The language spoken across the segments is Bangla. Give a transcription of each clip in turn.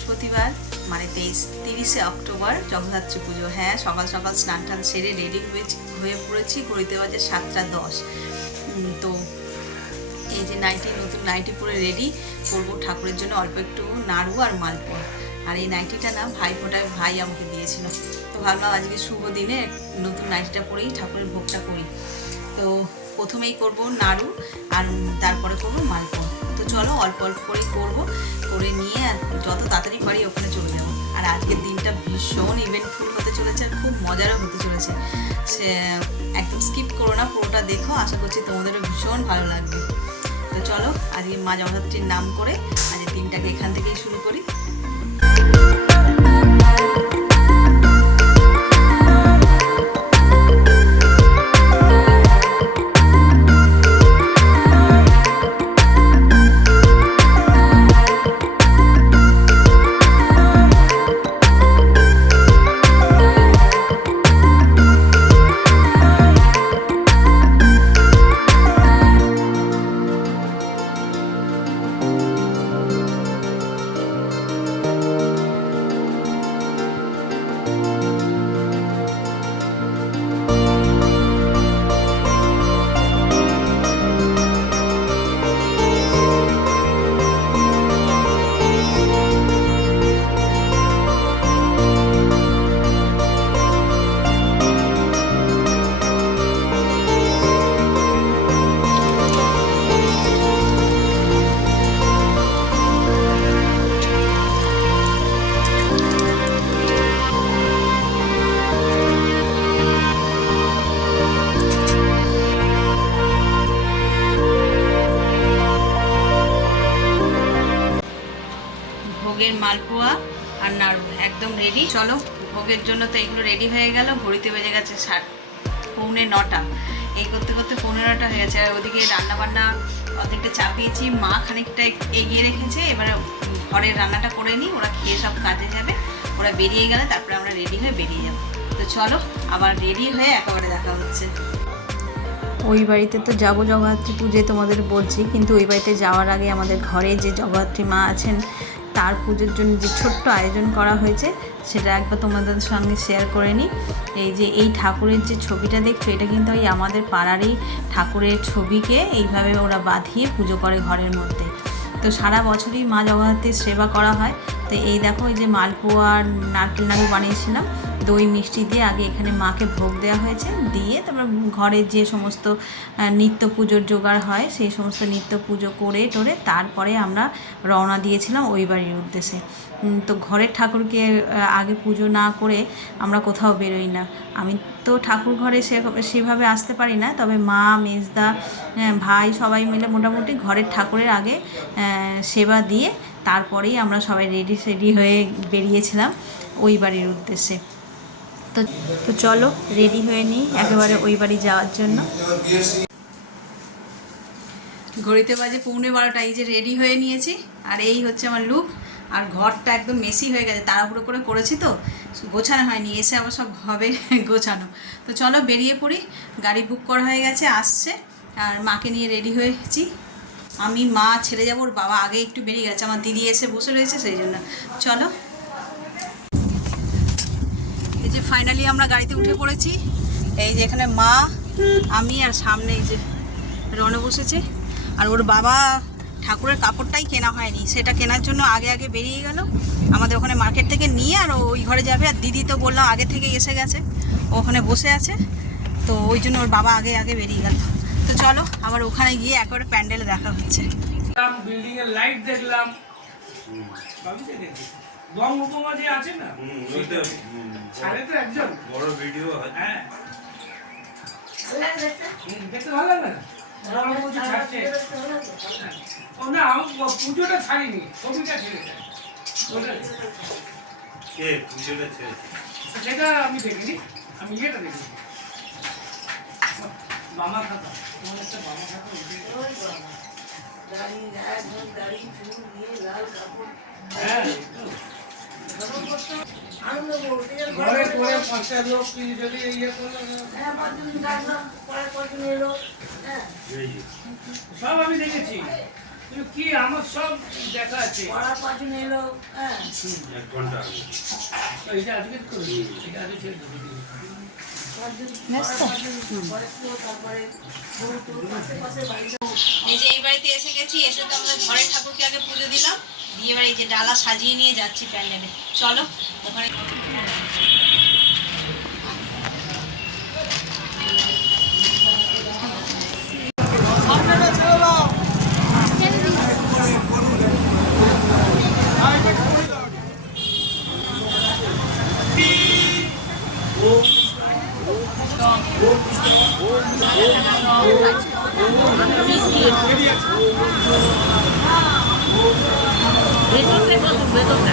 বৃহস্পতিবার মানে তেইশ, তিরিশে অক্টোবর জগদ্ধাত্রী পুজো। হ্যাঁ সকাল সকাল স্নান টান সেরে রেডি হয়েছি হয়ে পড়েছি, ঘড়িতে বাজে সাতটা দশ। তো এই যে নাইটি নতুন নাইটি পরে রেডি করব ঠাকুরের জন্য অল্প একটু নাড়ু আর মালপোয়া। আর এই নাইটিটা না, ভাই ফোটায় ভাই আমাকে দিয়েছিল। তো ভাবলাম আজকে শুভ দিনে নতুন নাইটিটা পরেই ঠাকুরের ভোগটা করি। তো প্রথমেই করব নাড়ু আর তারপরে করব মালপোয়া। চলো অল্প অল্প করে করব। করে নিয়ে যত তাড়াতাড়ি পারি ওখানে চলে যাব। আর আজকের দিনটা ভীষণ ইভেন্টফুল হতে চলেছে আর খুব মজারও হতে চলেছে। সে, একদম স্কিপ করো না, পুরোটা দেখো। আশা করছি তোমাদেরও ভীষণ ভালো লাগবে। তো চলো, আজকে মা জগদ্ধাত্রীর নাম করে আজকের দিনটাকে এখান থেকেই শুরু করি। চলো, ভোগের জন্য তো এগুলো রেডি হয়ে গেল, ঘড়িতে বেজে গেছে ষাট পৌনে নটা। এই করতে করতে পৌনে নটা হয়ে গেছে, আর ওদিকে রান্না বান্না অর্ধেকটা চাপিয়েছি, মা খানিকটা এগিয়ে রেখেছে, এবারে ঘরের রান্নাটা করে নিই, ওরা খেয়ে সব কাজে যাবে, ওরা বেরিয়ে গেলে তারপরে আমরা রেডি হয়ে বেরিয়ে যাব। তো চলো, আবার রেডি হয়ে একেবারে দেখা হচ্ছে। ওই বাড়িতে তো যাব জগদ্ধাত্রী পুজোয় তোমাদের বলছি, কিন্তু ওই বাড়িতে যাওয়ার আগে আমাদের ঘরে যে জগদ্ধাত্রী মা আছেন, তার পুজোর জন্য যে ছোট্ট আয়োজন করা হয়েছে সেটা একবার তোমাদের সঙ্গে শেয়ার করে নিই এই যে এই ঠাকুরের যে ছবিটা দেখছ, এটা কিন্তু ওই আমাদের পাড়ারই ঠাকুরের ছবিকে এইভাবে ওরা বাঁধিয়ে পুজো করে ঘরের মধ্যে। তো সারা বছরই মা জগদ্ধাত্রীর সেবা করা হয়। তো এই দেখো, এই যে মালপোয়া আর নারকেল নাড়ু বানিয়েছিলাম। দই, মিষ্টি দিয়ে আগে এখানে মাকে ভোগ দেওয়া হয়েছে। দিয়ে তারপর ঘরের যে সমস্ত নিত্য পুজোর জোগাড় হয়, সেই সমস্ত নিত্য পুজো করে টোরে তারপরে আমরা রওনা দিয়েছিলাম ওই বাড়ির উদ্দেশ্যে। তো ঘরের ঠাকুরকে আগে পুজো না করে আমরা কোথাও বেরোই না। আমি তো ঠাকুর ঘরে সেভাবে আসতে পারি না তবে মা মেজদা আহ, ভাই সবাই মিলে মোটামুটি ঘরের ঠাকুরের আগে সেবা দিয়ে তারপরেই আমরা সবাই রেডি সেডি হয়ে বেরিয়েছিলাম ওই বাড়ির উদ্দেশ্যে। তো তো চলো রেডি হয়ে নিই একেবারে ওই বাড়ি যাওয়ার জন্য। ঘড়িতে বাজে পৌনে বারোটা এই যে রেডি হয়ে নিয়েছি। আর এই হচ্ছে আমার লুক আর ঘরটা একদম মেসি হয়ে গেছে, তাড়াহুড়ো করে করেছি তো, গোছানো হয়নি, এসে আবার সব হবে গোছানো। তো চলো বেরিয়ে পড়ি, গাড়ি বুক করা হয়ে গেছে, আসছে, আর মাকে নিয়ে রেডি হয়েছি। আমি মা ছেড়ে যাব, ওর বাবা আগে একটু বেরিয়ে গেছে, আমার দিদি এসে বসে রয়েছে, সেই জন্য। চলো। এই যে ফাইনালি আমরা গাড়িতে উঠে পড়েছি, এই যে এখানে মা, আমি আর সামনে এই যে রণ বসেছে, আর ওর বাবা ঠাকুরের কাপড়টাই কেনা হয়নি। সেটা কেনার জন্য আগে আগে বেরিয়ে গেল। আমাদের ওখানে মার্কেট থেকে নিয়ে আর ওই ঘরে যাবে। আর দিদি তো বললাম আগে থেকে এসে গেছে। ও ওখানে বসে আছে। তো ওই জন্য ওর বাবা আগে আগে বেরিয়ে গেল। তো চলো আবার ওখানে গিয়ে একবারে প্যান্ডেলে দেখা হচ্ছে। বিল্ডিং এর লাইট দেখলাম। সবই দেখেছি বং উপমা যে আছে না? হুম, ওইটা, হুম, ছাড়ে তো একজন। বড় ভিডিও হ্যাঁ। দেখতে ভালো লাগবে না? না আমি পুজোটা ছাড়িনি ছবিটা ছেড়েছে কে পুজোটা ছেড়েছে সেটা আমি দেখিনি আমি ইয়েটা দেখেছি বামা খাতা তোমার একটা বামা খাতা উঠে হ্যাঁ ঘরে করে পাঁচটা লোক যদি ইয়ে করল এই যে, সব আমি দেখেছি। কিন্তু কি আমার সব দেখা আছে। পড়ার পাঠিয়ে এলো হ্যাঁ। এক ঘণ্টা আগে। তো এটা আজকে করবি এটা আজকে ছেড়ে দেবো। তারপরে বউ টউ পাশে পাশে বাড়িতে এই যে এই বাড়িতে এসে গেছি এসে তো আমরা ঘরের ঠাকুরকে আগে পুজো দিলাম। দিয়ে এবার এই যে ডালা সাজিয়ে নিয়ে যাচ্ছি প্যান্ডেলে। চলো ওখানে Besos, besos, besos.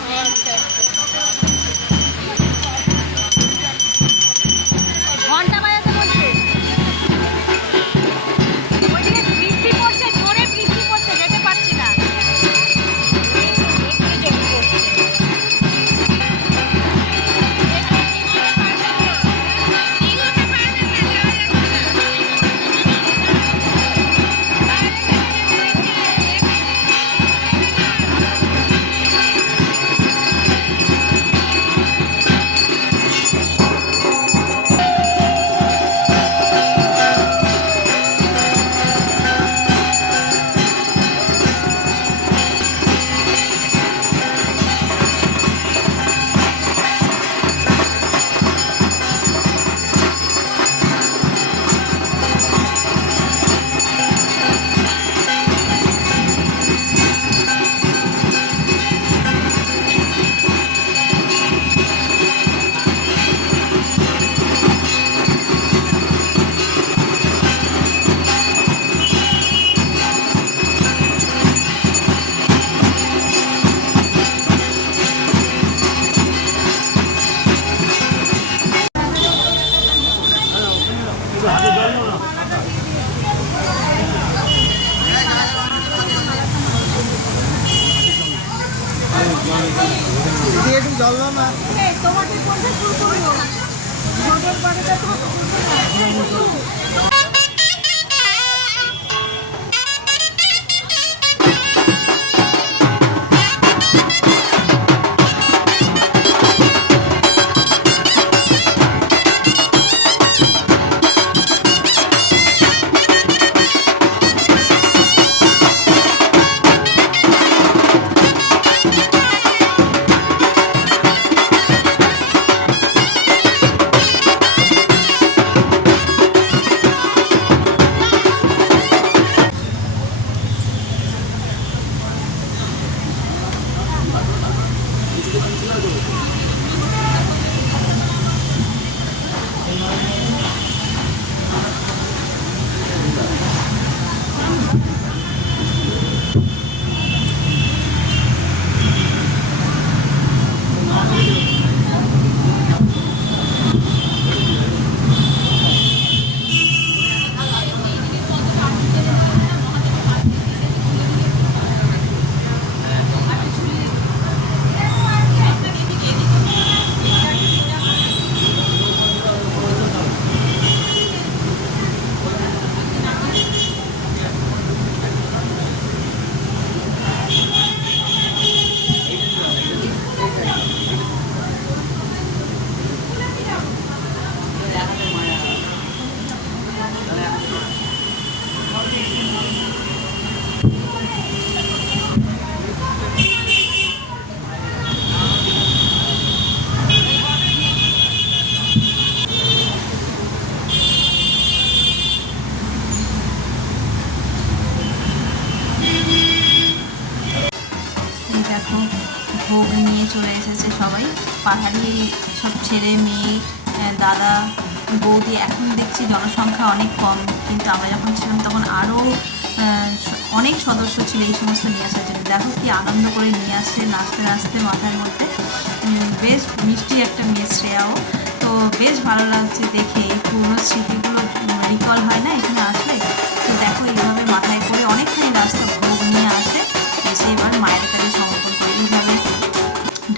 না তোমাকে কোনটা শুরু করব মোটর বাড়িটা তো এই বৌদি এখন দেখছি জনসংখ্যা অনেক কম, কিন্তু আমরা যখন ছিলাম তখন আরও অনেক সদস্য ছিল এই সমস্ত নিয়ে আসার জন্য। দেখো কি আনন্দ করে নিয়ে আসছে নাচতে নাচতে মাথার মধ্যে। বেশ মিষ্টি একটা মেয়ে শ্রেয়াও। তো বেশ ভালো লাগছে দেখে, এই পুরনো স্মৃতিগুলো রিকল হয় না এখানে আসলে? তো দেখো এইভাবে মাথায় করে অনেকখানি রাস্তা ভোগ নিয়ে আসে। এসে এবার মায়ের কাছে সমর্পণ করে। এইভাবে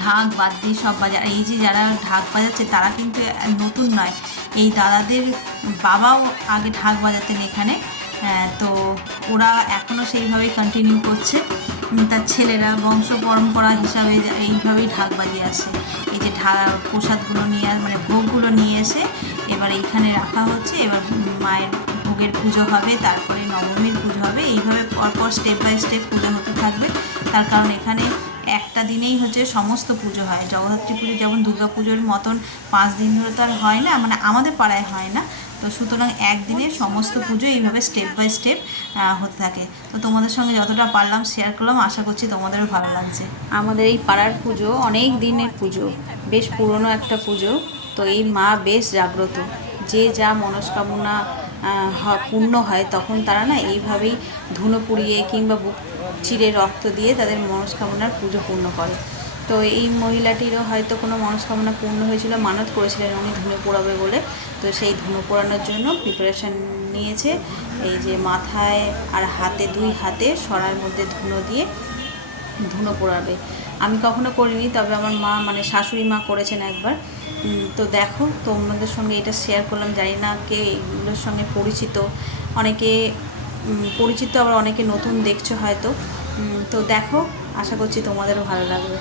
ঢাক বাদ দিয়ে সব বাজা আর এই যে যারা ঢাক বাজাচ্ছে তারা কিন্তু নতুন নয়। এই দাদাদের বাবাও আগে ঢাক বাজাতেন এখানে তো ওরা এখনও সেইভাবেই কন্টিনিউ করছে। তার ছেলেরা বংশ পরম্পরা হিসাবে এইভাবেই ঢাক বাজিয়ে আসে। এই যে ঢা, প্রসাদগুলো নিয়ে মানে ভোগগুলো নিয়ে এসে এবার এইখানে রাখা হচ্ছে। এবার মায়ের ভোগের পুজো হবে, তারপরে নবমীর পুজো হবে। এইভাবে পরপর স্টেপ বাই স্টেপ পুজো হতে থাকবে। তার কারণ এখানে একটা দিনেই হচ্ছে সমস্ত পুজো হয়। জগদ্ধাত্রী পুজো যেমন দুর্গা পুজোর মতন পাঁচ দিন ধরে তো আর হয় না মানে আমাদের পাড়ায় হয় না। তো সুতরাং একদিনে সমস্ত পুজো এইভাবে স্টেপ বাই স্টেপ হতে থাকে। তো তোমাদের সঙ্গে যতটা পারলাম শেয়ার করলাম, আশা করছি তোমাদেরও ভালো লাগছে। আমাদের এই পাড়ার পুজো অনেক দিনের পুজো, বেশ পুরনো একটা পুজো। তো এই মা বেশ জাগ্রত। যে যা মনস্কামনা পূর্ণ হয় তখন তারা না এইভাবেই ধুনো পুড়িয়ে কিংবা বুক চিরে রক্ত দিয়ে তাদের মনস্কামনার পুজো পূর্ণ করে। তো এই মহিলাটিরও হয়তো কোনো মনস্কামনা পূর্ণ হয়েছিল, মানত করেছিলেন উনি ধুনো পোড়াবে বলে। তো সেই ধুনো পোড়ানোর জন্য প্রিপারেশান নিয়েছে। এই যে মাথায় আর হাতে, দুই হাতে সরার মধ্যে ধুনো দিয়ে ধুনো পোড়াবে। আমি কখনো করিনি, তবে আমার মা মানে শাশুড়ি মা করেছেন একবার। তো দেখো, তোমাদের সঙ্গে এটা শেয়ার করলাম, জানি না কে এগুলোর সঙ্গে পরিচিত। অনেকে পরিচিত আবার অনেকে নতুন দেখছ হয়তো। তো দেখো, আশা করছি তোমাদেরও ভালো লাগবে।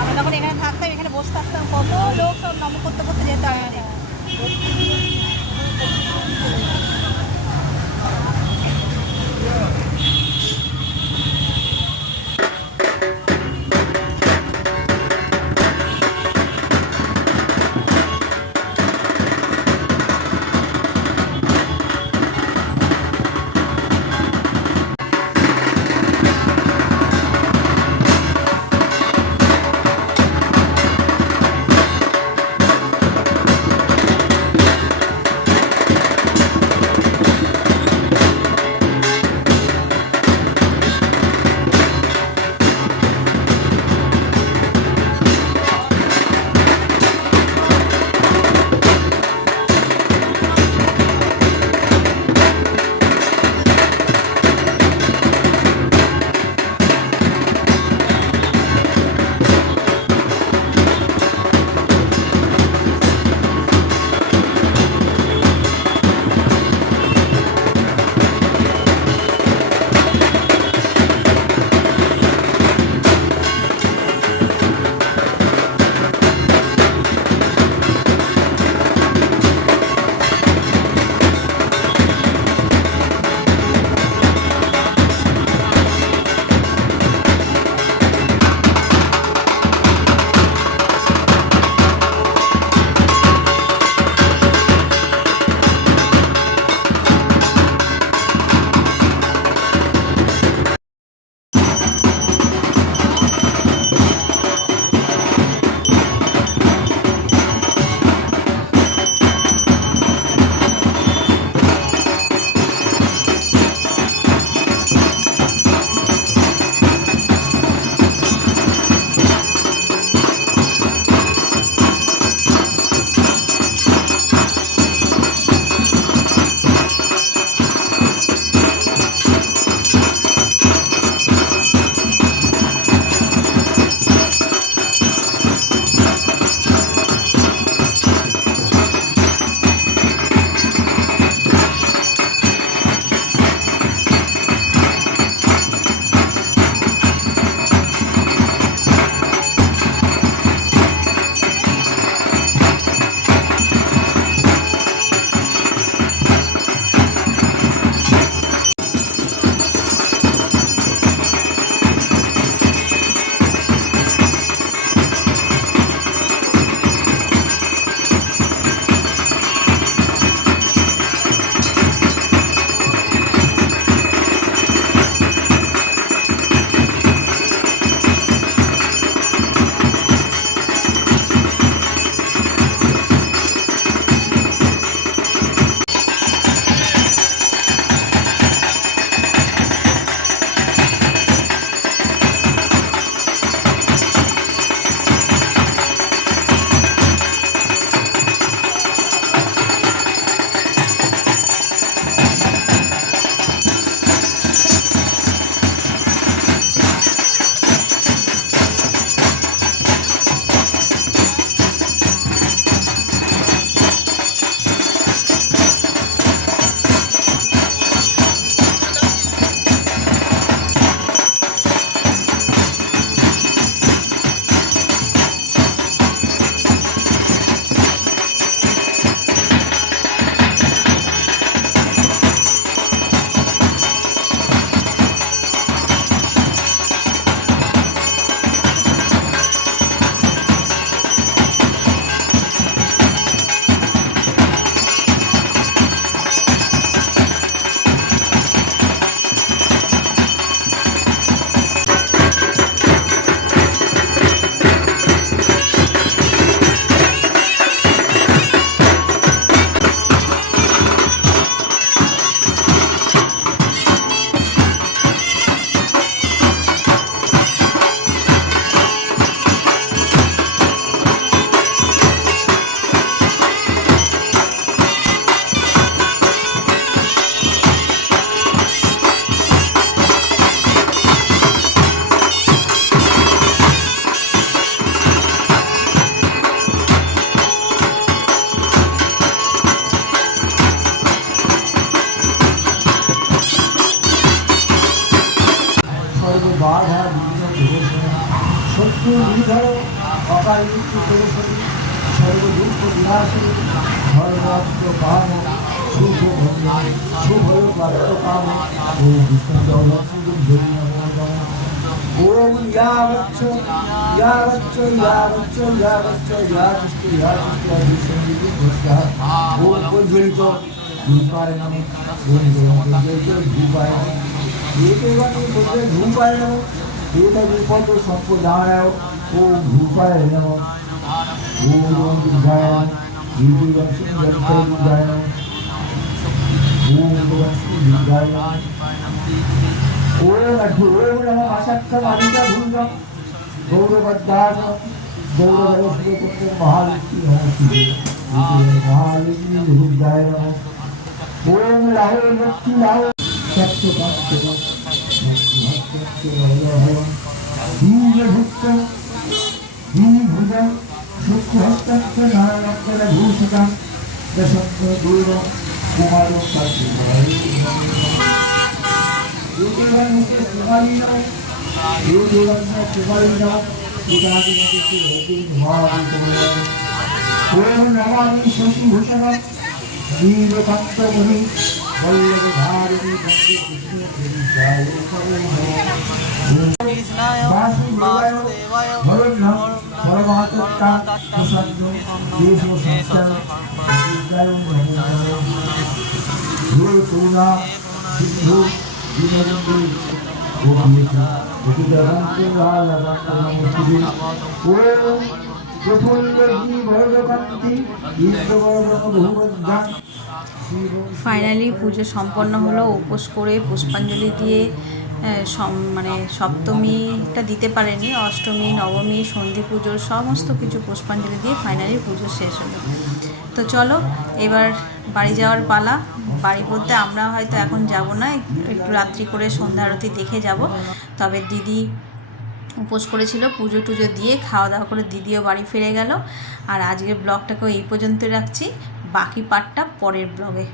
আমরা এখানে এখানে বসে থাকতাম, কত লোক সব নম করতে করতে যেত কাম শুভ ভঞ্জন শুভ প্রাপ্ত কাম ও ওম ইয়াবচ্চ ইয়াবচ্চ ইয়াবচ্চ ইয়াবচ্চ ইয়াবচ্চ ইয়াবচ্চ বিষ্ণু ঘোষা ওম প্রজ্বলিত ধূপায় নম ওম প্রজ্বলিত ধূপায় নম একেবারে বলতে ধূপায় নম এটা বিপদ সম্প্রদায় ওম ধূপায় নম ওম ওম দুর্গায় নম ইউটিউব সিংহ দুর্গায় নম ওম দুর্গায় নম ওম অধু ওম নম আসাক্ত মালিকা ভুঞ্জম গৌরবদ্দাস গৌরবরস্বপুত্র মহালক্ষ্মী নমস্তি মহালক্ষ্মী দুর্গায় নম ওম রাহু লক্ষ্মী রাহু সত্য কাত্য বীজভুক্ত বীজভুজ শুক্রহস্তাক্ষ নারায়ণ ভূষিতাম দশক্ষ দূর কুমার নমামি শশীভূষণ কৃষ্ণ জয় বাসুদেবায় পরমাত্মা প্রসন্ন দেশ সঞ্চয় বিদ্যায় করুণা সিন্ধু দীনবন্ধু ফাইনালি পুজো সম্পন্ন হলো, উপোস করে পুষ্পাঞ্জলি দিয়ে মানে সপ্তমীটা দিতে পারেনি, অষ্টমী, নবমী, সন্ধি পুজো, সমস্ত কিছু পুষ্পাঞ্জলি দিয়ে ফাইনালি পুজো শেষ হলো। তো চলো, এবার বাড়ি যাওয়ার পালা। বাড়ি বলতে আমরা হয়তো এখন যাব না একটু একটু রাত্রি করে সন্ধ্যা আরতি দেখে যাব। তবে দিদি উপোস করেছিল, পুজো টুজো দিয়ে খাওয়া দাওয়া করে দিদিও বাড়ি ফিরে গেল। আর আজকের ব্লগটাকেও এই পর্যন্ত রাখছি। বাকি পার্টটা পরের ব্লগে